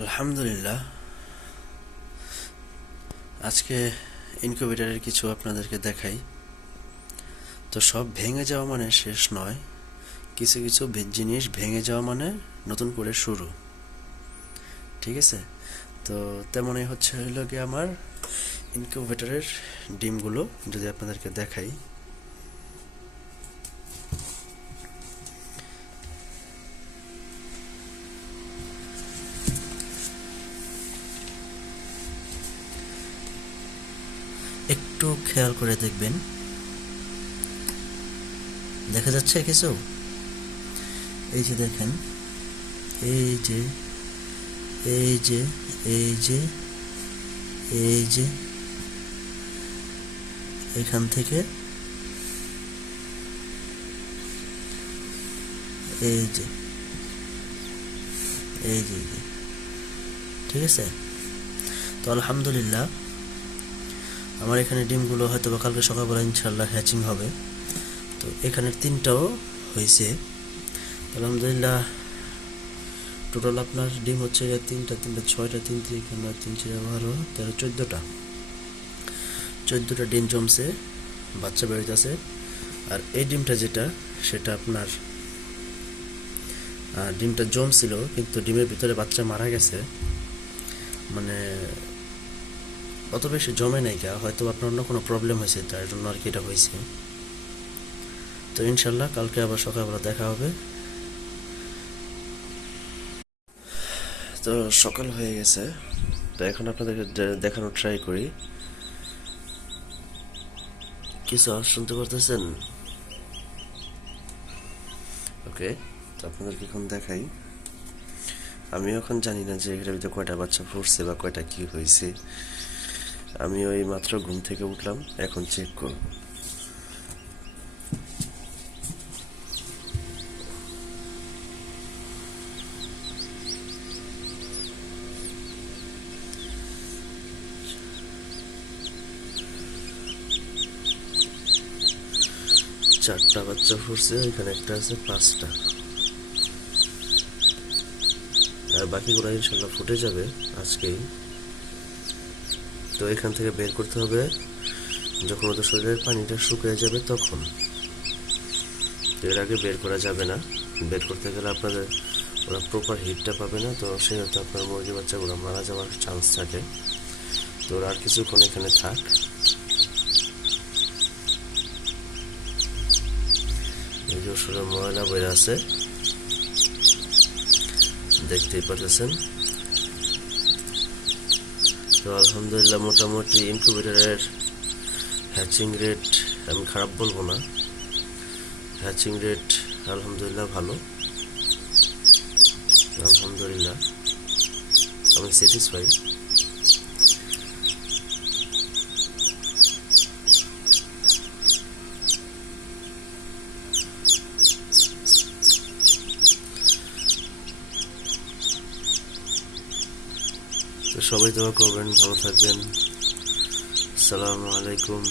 আলহামদুলিল্লাহ, আজকে ইনকিউবেটরের কিছু আপনাদেরকে দেখাই। তো সব ভেঙে যাওয়া মানে শেষ নয়, কিছু কিছু জিনিস ভেঙে যাওয়া মানে নতুন করে শুরু। ঠিক আছে, তো তেমনই হলো কি আমার ইনকিউবেটরের ডিমগুলো যদি আপনাদেরকে দেখাই। একটু খেয়াল করে দেখবেন, দেখা যাচ্ছে কিছু? এই যে দেখেন, এই যে এই যে এই যে এই যে এখান থেকে এই যে এই যে ঠিক আছে। তো আলহামদুলিল্লাহ, আমার এখানে ডিমগুলো হয়তো বা কালকে সকালবেলা ইনশাল্লাহ হ্যাচিং হবে। তো এখানের 3টাও হয়েছে আলহামদুলিল্লাহ। টোটাল আপনার ডিম হচ্ছে 3টা 6টা 3 3 3 4 12 13 14টা ডিম জমছে, বাচ্চা বেরোতেছে। আর এই ডিমটা যেটা, সেটা আপনার ডিমটা জমছিল, কিন্তু ডিমের ভিতরে বাচ্চা মারা গেছে। মানে অত বেশি জমে নাই, হয়তো আপনার অন্য কোনো প্রবলেম হয়েছে, তার জন্য আর কি এটা হয়েছে। তো ইনশাল্লাহ কালকে আবার সকালবেলা দেখা হবে। তো সকাল হয়ে গেছে, তো এখন আপনাদেরকে দেখানোর ট্রাই করি। কিছু আওয়াজ শুনতে পারতেছেন? ওকে, তো আপনাদেরকে এখন দেখাই। আমি এখন জানি না যে এটার ভিতরে কয়টা বাচ্চা ফুটছে বা কয়টা কি হয়েছে। আমি ওই মাত্র ঘুম থেকে উঠলাম, এখন চেক করব। চারটা বাচ্চা ফুটছে, এখানে একটা আছে 5টা, আর বাকিগুলো ইনশাল্লাহ ফুটে যাবে আজকেই। তো এখান থেকে বের করতে হবে যখন ওদের শরীরের পানিটা শুকিয়ে যাবে তখন। এর আগে বের করা যাবে না, বের করতে গেলে আপনাদের ওরা প্রপার হিটটা পাবে না, তো সেহেতু আপনার মুরগি বাচ্চাগুলো মারা যাওয়ার চান্স থাকে। তো ওরা আর কিছুক্ষণ এখানে থাক। এই যে ওষুধে ময়লা বের আছে, দেখতেই পাচ্ছেন। তো আলহামদুলিল্লাহ, মোটামুটি ইনকিউবেটরের হ্যাচিং রেট আমি খারাপ বলবো না, হ্যাচিং রেট আলহামদুলিল্লাহ ভালো। আলহামদুলিল্লাহ, আমি স্যাটিসফাই। তো সবাই দোয়া করবেন, ভালো থাকবেন। আসসালামু আলাইকুম।